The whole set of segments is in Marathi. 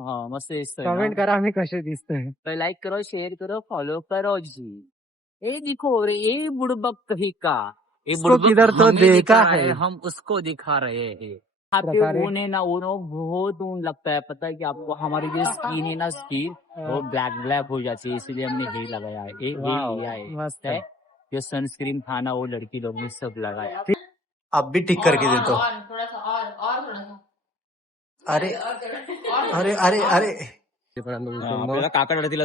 हा मस्त दिसतोय कमेंट करा आम्ही कसे दिसतोय. ना लाईक करो शेअर करो फॉलो करो जी. ए दिखो रे ए बुड़बक कहीं का ये इसको किधर तो हमें देखा दिखा है. है हम उसको दिखा रहे हैं. यहाँ पे प्रकारे. ऊन है ना ऊन बहुत ऊन लगता है. पता है कि आपको हमारी जो स्किन है ना स्किन वो ब्लैक ब्लैक हो जाती है इसलिए हमने ये लगाया है. ये लिया है मस्त है जो सनस्क्रीन था ना वो लड़की लोग ने सब लगाया. अब भी ठीक करके देतो. अरे अरे अरे अरे आपल्याला काकड आरतीला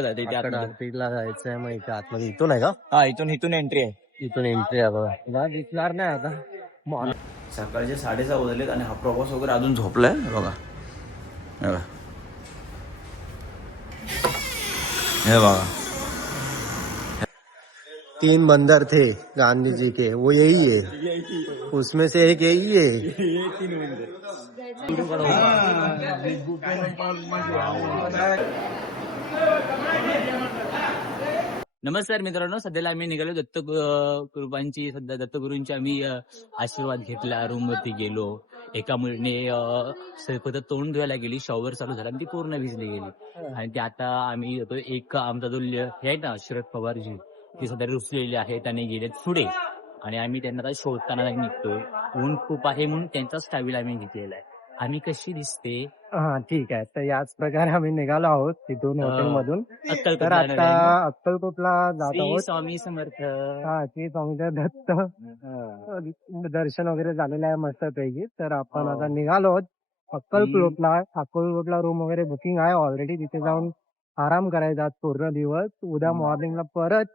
आरतीला जायचंय मग इथे आतमध्ये. इथून आहे का? हा इथून एंट्री आहे. इथून एंट्री आहे बघा. दिसणार नाही आता. सकाळचे 6:30 वाजलेत आणि हा प्रवास वगैरे अजून झोपलाय बघा. हे बघा 3 बंदर थे गांधी जी के, वो यही है. उसमें से एक यही है. नमस्कार मित्रांनो, सध्याला आम्ही निघालो कृपांची सध्या दत्तगुरूंची आम्ही आशीर्वाद घेतला. रूम वरती गेलो. एका मुलीने फक्त तोंड धुवायला गेली, शॉवर चालू झाला आणि ती पूर्ण भिजली गेली. आणि ते आता आम्ही येतो. एक आमचा जो हे आहे ना शरद पवारजी, ती सध्या रुसलेली आहे. त्याने गेलेत पुढे आणि आम्ही त्यांना आता शोधताना निघतोय. ऊन खूप आहे म्हणून त्यांचा स्टाईल आम्ही घेतलेला आहे. आम्ही कशी दिसते. हा ठीक आहे. तर याच प्रकारे आम्ही निघालो आहोत तिथून हॉटेल मधून. तर आता अक्कलकोटला जात आहोत. स्वामी समर्थ. हा श्री स्वामी दत्त दर्शन वगैरे झालेलं आहे मस्त पैकी. तर आपण आता निघालो आहोत अक्कलकोटला. अक्कलकोटला रूम वगैरे बुकिंग आहे ऑलरेडी. तिथे जाऊन आराम करायचा पूर्ण दिवस. उद्या मॉर्निंगला परत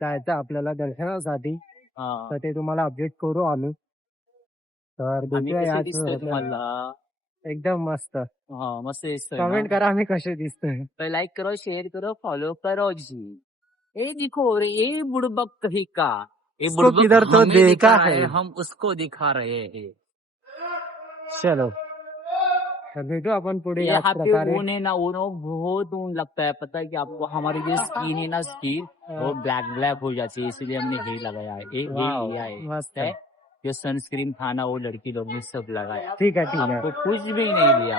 जायचं आपल्याला दर्शनासाठी. तर ते तुम्हाला अपडेट करू आम्ही. तर तुम्हाला एकदम मस्त. मस्त दिसतोय. कमेंट करा आम्ही कसे दिसतोय. लाईक करो शेअर करो फॉलो करो जी. ए दिखो रे ए बुड़बक कहीं का ये बुड़बक किधर तो हमें देखा दिखा है. हम उसको दिखा रहे हैं. चलो तर भेटू आपण पुढे. याच यहाँ पे प्रकारे ऊन है ना ऊन बहुत ऊन लगता है. पता है कि आपको हमारी जो स्किन है ना स्किन वो ब्लैक ब्लैक हो जाती है इसलिए हमने ये लगाया है. ये लिया है मस्त. जो सनस्क्रीन था ना वो लड़की लोग ने सब लगाया. ठीक आहे ठीक आहे. आपको कुछ भी नहीं दिया.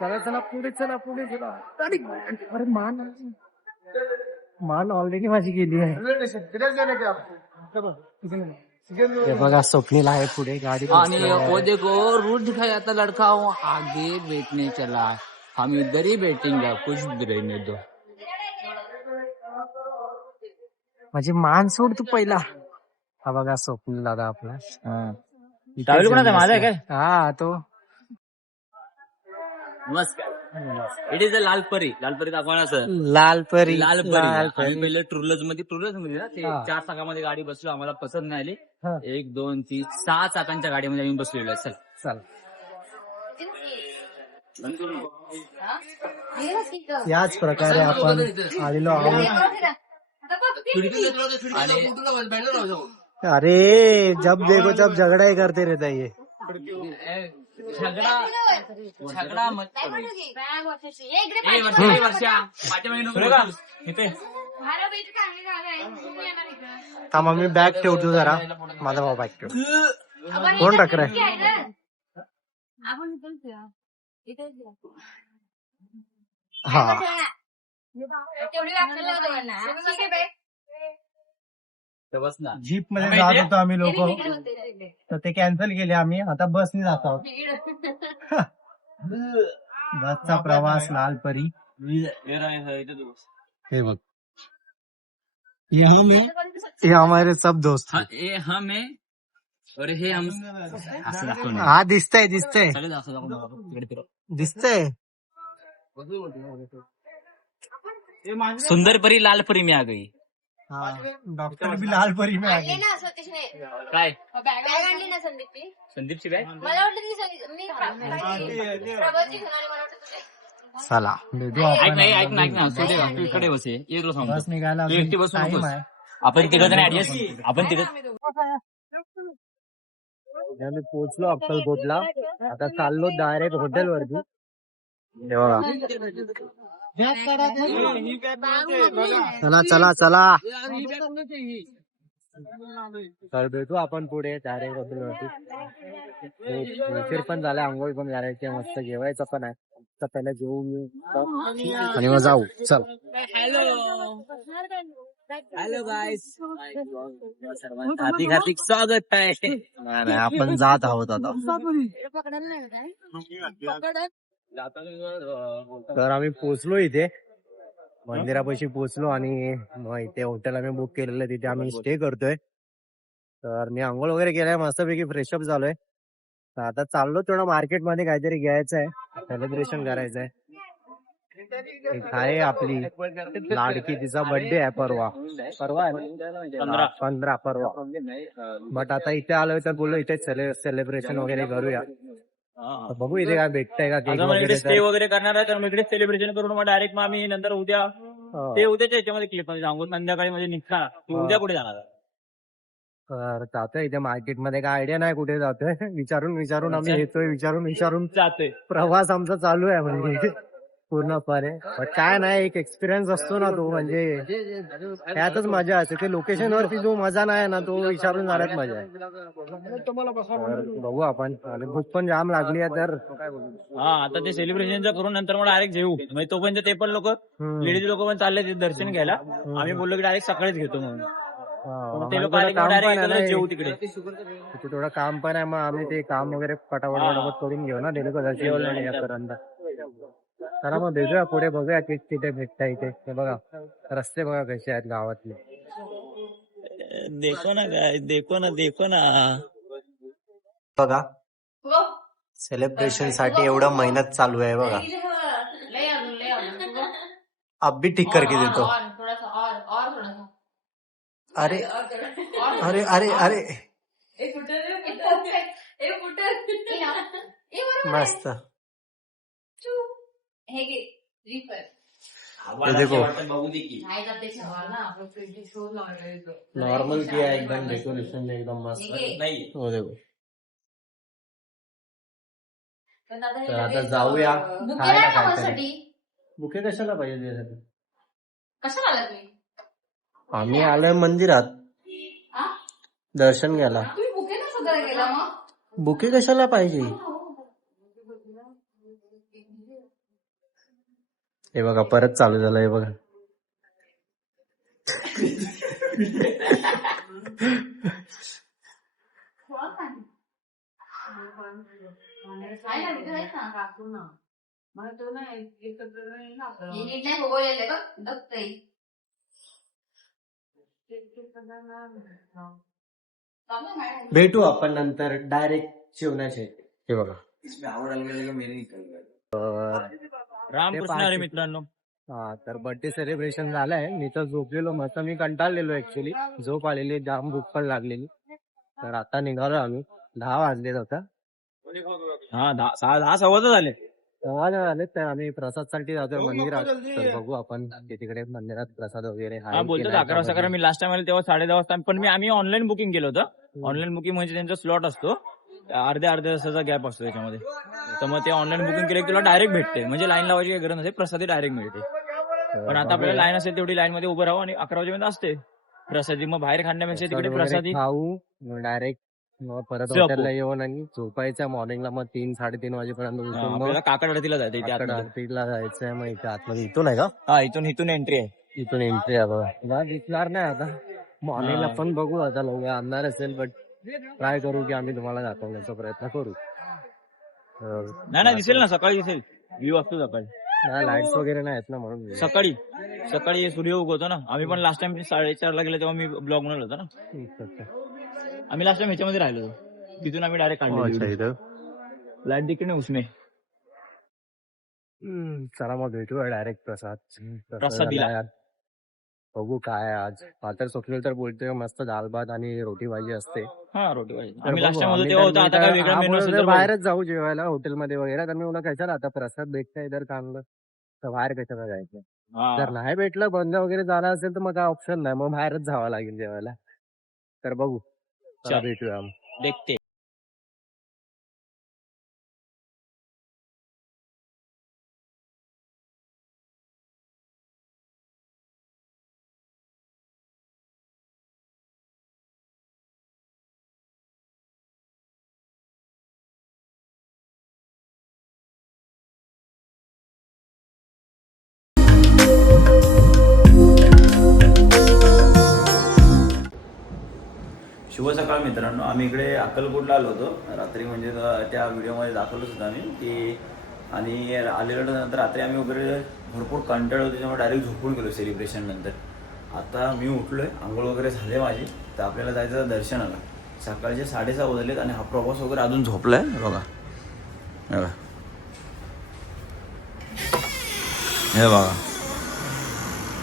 चला चला पुढे चला पुढे चला. अरे मान ऑलरेडी माझी गेली आहे. हे बघा स्वप्नील आहे पुढे गाडी. आणि वो देखो रूट दिखाया था लड़का वो आगे बैठने चला. हम इधर ही बैठेंगे कुछ भी रहने दो. माझी मान सोड तू पहिला. हा बघा स्वप्नील दादा आपला. माझा आहे काय. हा तो नमस्कार. It is a Lalpari. Lalpari दाखवा सर. लालपरी. आम्ही पहिले टुर्लज मध्ये ना ते 4 चाकामध्ये गाडी बसलो. आम्हाला पसंत नाही आली. 1 2 3 6 चाकांच्या गाडीमध्ये आम्ही बसलेलो आहे. चल याच प्रकारे आपण आलेलो आहोत. अरे जब देखो जब झगड़ा ही करते रहता है ये. झगडा मत करो. थांबा मी बॅग ठेवतो जरा. माझा भाऊ बॅग ठेव. कोण टाकराय. हा जीप मध्ये जात होतो आम्ही लोक. तर ते कॅन्सल केले आम्ही. आता बसने जात आहोत. बसचा प्रवास लालपरी. हे बघ ये हमारे सब दोस्त. हे हम है और हे हम. हा दिसतंय दिसतंय दिसतंय. सुंदर परी लाल परी में आ गई. डॉक्टर भी लालपरी में आ गई. काय संदीपची बॅग. चला भेटू ऐक ना तू इकडे बस. येतो सांगतो. बस निघायला तू एकटी बसू टाइम नकोस. आहे. आपण तिघ जण ऍडजस्ट. आपण तिघ आम्ही पोहोचलो अक्कलकोटला. आता चाललो डायरेक्ट हॉटेल वरती. बघा चला चला चला. तर भेटू आपण पुढे डायरेक्ट हॉटेलवरती. उशीर पण झाला, आंघोळ पण करायची, मस्त जेवायचं पण आहे. तर पहिला जेवू आणि मग जाऊ. चल. हॅलो गाईस, हार्दिक हार्दिक स्वागत आहे. नाही आपण जात आहोत आता. तर आम्ही पोहोचलो इथे, मंदिरापाशी पोहोचलो आणि मग इथे हॉटेल आम्ही बुक केलेलं, तिथे आम्ही स्टे करतोय. तर मी आंघोळ वगैरे केलाय, मस्तपैकी फ्रेशअप झालोय. तर आता चाललो थोडं मार्केटमध्ये काहीतरी घ्यायचं आहे, सेलिब्रेशन करायचं आहे. एक आहे आपली लाडकी, तिचा बर्थडे आहे परवा. परवा आहे ना? 15 परवा. बट आता इथे आलोय तर बोललो इथे सेलिब्रेशन वगैरे करूया. तर बघू इथे काय भेटतंय का, केक वगैरे. स्टे वगैरे करणार आहे तर मग इकडे सेलिब्रेशन करून मग डायरेक्ट मग आम्ही नंतर उद्या ते उद्याच्या याच्यामध्ये क्लिप मध्ये सांगू, संध्याकाळी मध्ये निघणार. तू उद्या कुठे जाणार? तर जातोय इथे मार्केटमध्ये, काय आयडिया नाही कुठे जातोय. विचारून आम्ही येतोय, विचारून जातोय. प्रवास आमचा चालू आहे म्हणजे पूर्णपणे. पण काय नाही, एक एक्सपिरियन्स असतो ना तो, म्हणजे त्यातच मजा असते. ते लोकेशन वरती जो मजा नाही ना, तो विचारून जाण्यात मजा आहे. तर बघू आपण, आणि भूक पण जाम लागली आहे तर काय बोलू. हा, आता ते सेलिब्रेशनचं करून नंतर मग डायरेक्ट जेवू. म्हणजे तोपर्यंत ते पण लोक, लेडीज लोक पण चालले दर्शन घ्यायला. आम्ही बोललो की डायरेक्ट सकाळीच घेतो म्हणून. ते लोक आले की डायरेक्ट जेवू तिकडे. तिथे थोडं काम पण आहे, मग आम्ही ते काम वगैरे पटापट करून घेऊ ना, ते लोक दर्शन. चला मग भेटूया पुढे, बघूया की तिथे भेटता इथे. हे बघा रस्ते बघा कसे आहेत गावातले. देखो ना काय, देखो ना. बघा सेलिब्रेशन साठी एवढं मेहनत चालू आहे बघा. अब भी ठीक करके देतो. अरे अरे अरे अरे मस्त. ये देखो नॉर्मल किया है एकदम, डेकोरेशन एकदम मस्त. हो देखो. तर आता जाऊया खायला काहीतरी. बुके कशाला पाहिजे त्यासाठी? कशाला आला तुम्ही? आम्ही आलोय मंदिरात दर्शन घ्यायला. तुम्ही बुके का सुद्धा गेला मग? बुके कशाला पाहिजे? हे बघा परत चालू झालं, हे बघा. भेटू आपण नंतर डायरेक्ट जेवणाचे. हे बघा रामकृष्ण हरी मित्रांनो. हा, तर बर्थडे सेलिब्रेशन झालंय. मी तर झोपलेलो मस्त, मी कंटाळलेलो ऍक्च्युली, झोप आलेली, जाम भूक पण लागलेली. तर आता निघालो आम्ही, 10 वाजलेत होता. हा, 10 सव्वा झाले. झालेत. तर आम्ही प्रसादसाठी जातोय मंदिरात. तर बघू आपण तिकडे मंदिरात प्रसाद वगैरे हा, बोलतो 11 वाजता. कारण मी लास्ट टाइम आले तेव्हा 10:30 वाजता. पण आम्ही ऑनलाईन बुकिंग केलं होतं. ऑनलाईन बुकिंग म्हणजे त्यांचा स्लॉट असतो, अर्ध्या तासाचा गॅप असतो त्याच्यामध्ये. तर मग ते ऑनलाईन बुकिंग केलं की तुला डायरेक्ट भेटते, म्हणजे लाईन लावायची काही गरज नसते, प्रसादी डायरेक्ट मिळते. पण आता आपल्याला लाईन असेल तेवढी लाईन मध्ये उभं राहू, आणि 11 वाजेपर्यंत असते प्रसादी. मग बाहेर खाण्यापेक्षा तिकडे प्रसादी खाऊ डायरेक्ट, मग परत हॉटेलला येऊन आणि झोपायचं. मॉर्निंगला मग 3-3:30 वाजेपर्यंत उठून मग काकड आरतीला जायचं. आरतीला जायचंय. मग इथे आतमध्ये इथून आहे का? हा, इथून एंट्री आहे. इथून एंट्री आहे बघा. मला दिसणार नाही आता मॉर्निंगला, पण बघू आता लोक आणणार असेल. बट ट्राय करू की आम्ही तुम्हाला दाखवण्याचा प्रयत्न करू. नाही दिसेल ना, सकाळी दिसेल व्ह्यू असतो सकाळी. लाईट्स वगैरे नाही आहेत ना, म्हणून सकाळी सूर्य उगवतो ना. आम्ही पण लास्ट टाइम 4:30 गेलो तेव्हा मी ब्लॉग बनवला होता ना. आम्ही लास्ट टाइम ह्याच्यामध्ये राहिलो होतो, तिथून आम्ही डायरेक्ट काढलो लाईट तिकडे उसने. चला मग भेटूया डायरेक्ट प्रसाद. बघू काय आज. तर स्वप्नील तर बोलतोय मस्त दाल भात आणि रोटी भाजी असते. हा, रोटी भाजी. आम्ही लास्ट टाइम होतो तेव्हा होता, आता काय वेगळा मेनू असेल तर बाहेरच जाऊ जेवायला हॉटेलमध्ये वगैरे. तर मी म्हणलं कशाला, आता प्रसाद भेटतंय तर चांगलं, तर बाहेर कशाला जायचं. जर नाही भेटलं, बंद वगैरे झाला असेल तर मग काय ऑप्शन नाही, मग बाहेरच जावं लागेल जेवायला. तर बघू, भेटूया देखते. शुभ सकाळ मित्रांनो. आम्ही इकडे अक्कलकोटला आलो होतो रात्री, म्हणजे त्या व्हिडिओमध्ये दाखवलंच होतं आम्ही की, आणि आलेलो नंतर रात्री आम्ही वगैरे भरपूर कंटाळलो, त्याच्यामुळे डायरेक्ट झोपून गेलो सेलिब्रेशन नंतर. आता मी उठलोय, आंघोळ वगैरे झाले माझी, तर आपल्याला जायचं दर्शनाला. सकाळचे 6:30 वाजलेत आणि हा प्रवास वगैरे अजून झोपलाय बघा. हे बघा, हे बघा,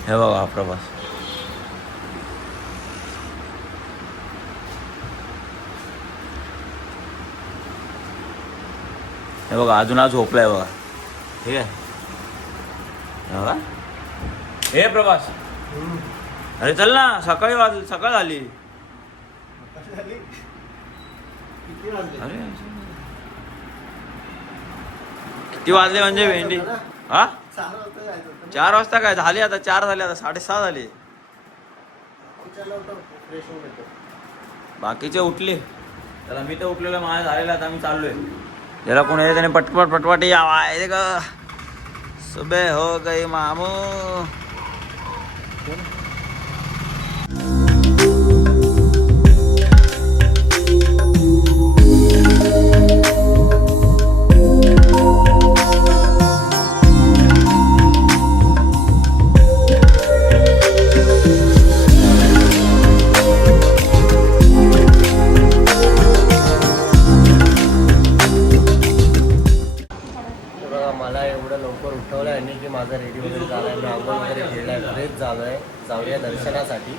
हे बघा हा प्रवास. हे बघा अजून आज झोपलाय बघा. ठीक आहे, हे बघा. हे प्रभास, अरे चल ना, सकाळ झाली. अरे किती वाजले म्हणजे भेंडी? हा 4 वाजता काय झाले? आता 4 झाले, आता 6:30 झाले. बाकीचे उठले, त्याला मी तर उठलेलं, माझ्या झालेलं. आता मी चाललोय. जरा कोणी त्याने पटपट यावा आहे का. सुबह हो गई मामू. मला एवढं लवकर उठवलं आहे की माझा रेडी वगैरे झाला आहे, मी आंघोळ वगैरे केलं आहे, फ्रेश झालो आहे, जाऊया दर्शनासाठी.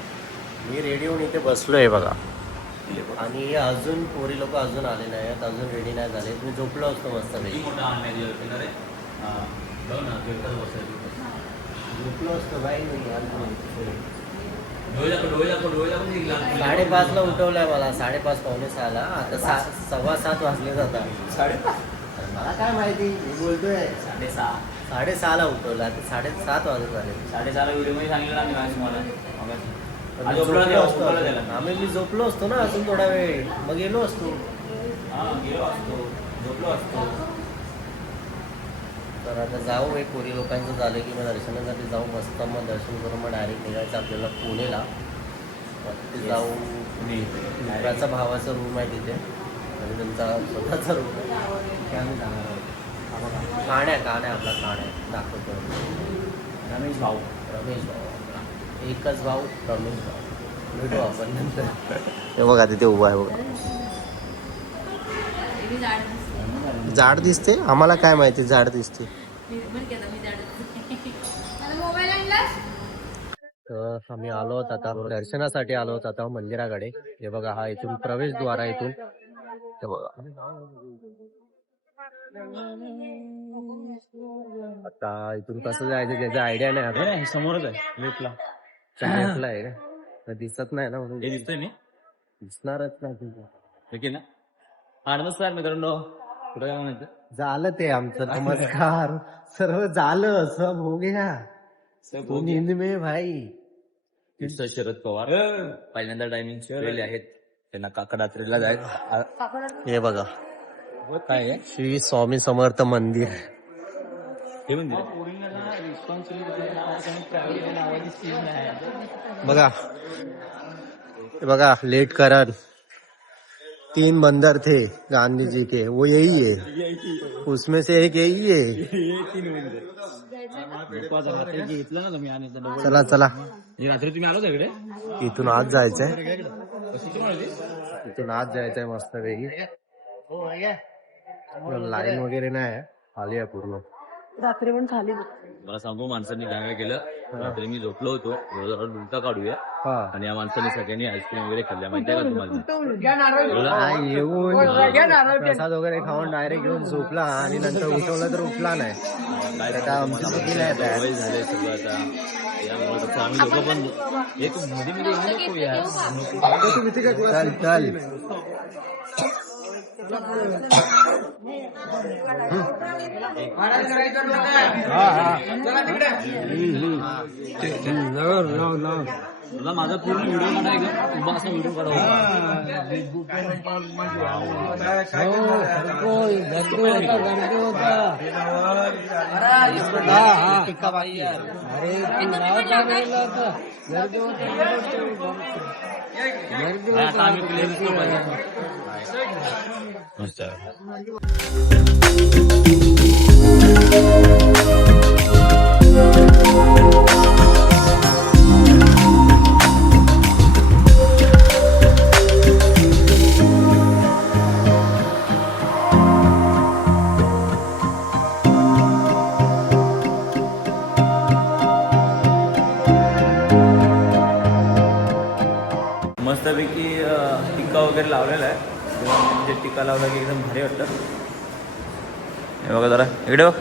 मी रेडी होऊन इथे बसलो आहे बघा. आणि अजून पोरी लोक अजून आले नाही आहेत, अजून रेडी नाही झाले. मी झोपलो असतो मस्त पैकी, झोपलो असतो बाई. मी 5:30ला उठवलं आहे मला, 5:30 पावणे 6ला. आता 7:15 वाजले जातात. 7:30 मला काय माहिती, मी बोलतोय 6:30ला उठवलं, आता 7:30 वाजत झाले. 6:30 व्हिडिओ सांगितलं ना मी तुम्हाला. मी झोपलो असतो ना अजून थोडा वेळ, मग गेलो असतो. झोपलो असतो. तर आता जाऊ, एक कोरी लोकांचं झालं की मग दर्शनासाठी जाऊ मस्त. मग दर्शन करून मग डायरेक्ट निघायचं आपल्याला पुणेला. तिथे जाऊ, मित्राचा भावाचा रूम आहे तिथे आणि त्यांचा स्वतःचा रूम आहे, तिथे आम्ही जाणार आहोत. काण्या आपला काण्या दाखवतो. रमेश भाऊ, एकच भाऊ रमेश भाऊ. भेटू आपण नंतर. हे बघा तिथे उभा आहे बघा. जाड दिसते, आम्हाला काय माहिती जाड दिसते. तर आम्ही आलो होतो आता दर्शनासाठी, आलो होतो आता मंदिराकडे. हे बघा, हा इथून प्रवेशद्वार आहे. इथून हे बघा. आता इथून कसं जायचं त्याचा आयडिया नाही. आता समोरच आहे लेफ्टला. लेफ्टला आहे का, दिसत नाही ना म्हणून. हे दिसतंय मी, दिसणारच नाही तुझं. ठीक आहे ना. नमस्कार मित्रांनो, कुठं काय म्हणायचं? झालं ते आमचं. नमस्कार, सर्व झालं, सब हो गया. नींद में भाई. मिस्टर शरद पवार पहिल्यांदा टायमिंग केलेले आहेत, त्यांना काकडात्रीला जायचं. हे बघा काय आहे श्री स्वामी समर्थ मंदिर. हे मंदिर बघा, हे बघा, लेट करण 3 बंदर थे गांधी जी के, वो यही है, उसमें से एक यही है. चला चला, रात्री तुम्ही आलो इकडे. इथून आज जायचंय, इथून आज जायचंय मस्त पैकी. लाईन वगैरे नाही, खाली आहे पूर्ण. रात्री पण खाली मला सांगू, माणसांनी काय काय केलं. रात्री मी झोपलो होतो, उलटा काढूया, आणि या माणसाने सगळ्यांनी आईस्क्रीम वगैरे खाल्ल्या. माहितीये का तुम्हाला? येऊन प्रसाद वगैरे खाऊन डायरेक्ट येऊन झोपला आणि नंतर उठवलं तर उठला नाही. आता आमची चुकी नाही. सवय झाले सगळं आता. यामुळे कसं आम्ही दोघं पण एक मध्ये येऊ नको यार. चल चल. तुला माझा पूर्ण व्हिडिओ काढायचा, उभा असा व्हिडिओ काढावा. आता आम्ही प्लेन मस्त मस्तपैकी टिक्का वगैरे लावलेला आहे. म्हणजे टिक्का लावला की एकदम भारी वाटतं. हे बघा जरा इकडे बघ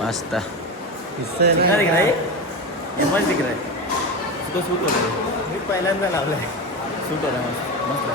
मस्त दिख रहा है ये मस्त दिख रहा है. तो सूट हो रहा है. मी पहिल्यांदा लावलाय सूट हो रहा है मस्त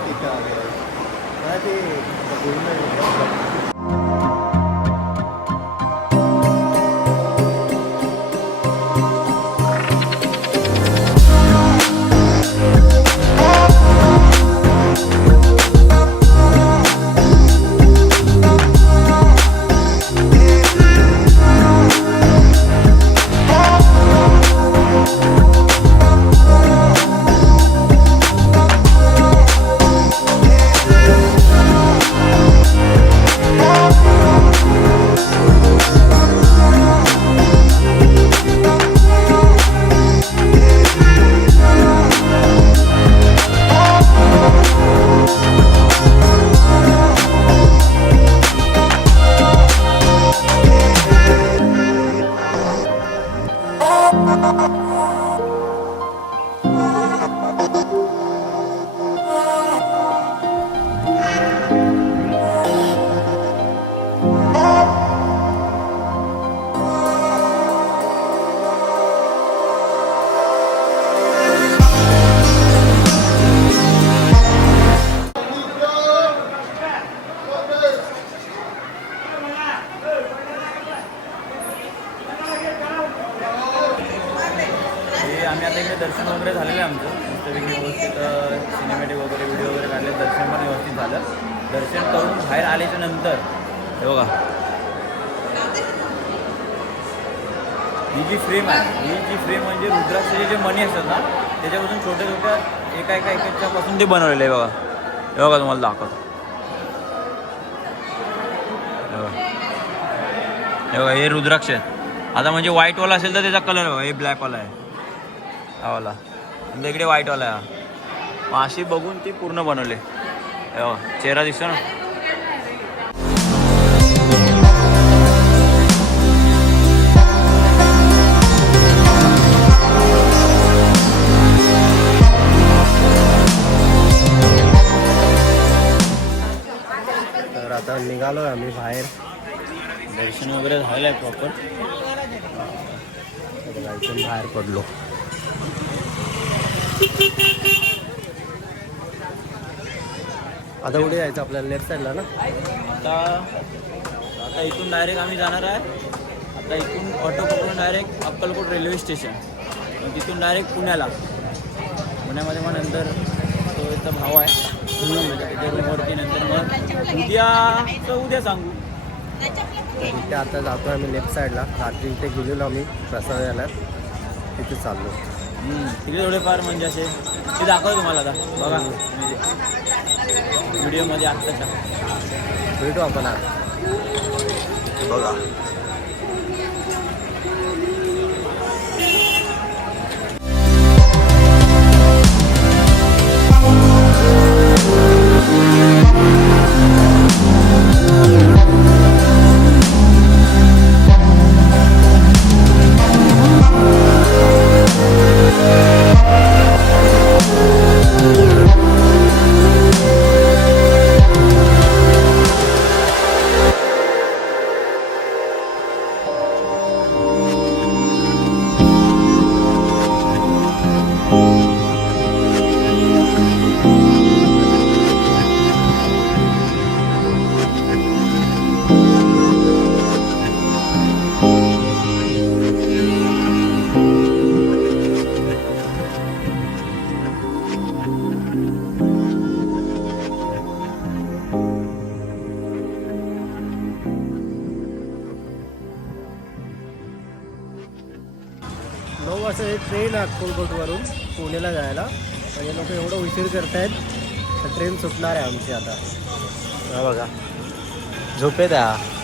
ते आम्ही आता इकडे दर्शन वगैरे झालेलं आहे आमचं. मस्तपैकी व्यवस्थित सिनेमॅटिक वगैरे व्हिडिओ वगैरे काढले. दर्शन पण व्यवस्थित झालं. दर्शन करून बाहेर आल्याच्या नंतर हे बघा ही जी फ्रेम आहे, ही जी फ्रेम म्हणजे रुद्राक्षाचे जे मणी असतात ना त्याच्यापासून छोट्या छोट्या एका एकाच्यापासून ते बनवलेलं आहे. बघा हे बघा तुम्हाला दाखवतो. हे बघा हे रुद्राक्ष आहेत. आता म्हणजे व्हाईटवाला असेल तर त्याचा कलर बघा हे ब्लॅकवाला आहे हा वाला. म्हणजे इकडे व्हाईटवाला आहे. मग अशी बघून ती पूर्ण बनवले. हे बघा चेहरा दिसतो ना. तर आता निघालोय आम्ही बाहेर. दर्शन वगैरे झालेलं आहे प्रॉपर. इथून बाहेर पडलो. आता कुठे जायचं आपल्याला? लेफ्ट साईडला ना. आता इथून डायरेक्ट आम्ही जाणार आहे. आता इथून ऑटो पकडून डायरेक्ट अक्कलकोट रेल्वे स्टेशन. मग तिथून डायरेक्ट पुण्याला. पुण्यामध्ये मग नंतर तो याचा भाव आहे त्याच्या रूमवरती. नंतर मग उद्या सांगू. तर इथे आता जातो आम्ही लेफ्ट साईडला. रात्री इथे गेलेलो आम्ही प्रसाद यायला. तिथे चाललो. तिकडे थोडेफार म्हणजे असे ते दाखवतो तुम्हाला आता बघा व्हिडिओमध्ये आत्ताच्या. भेटू आपण आता. बघा ट्रेन आहे अक्कलकोटवरून पुण्याला जायला. हे लोक एवढं उशीर करतायत तर ट्रेन सुटणार आहे आमची आता. हा बघा झोपेत आहे.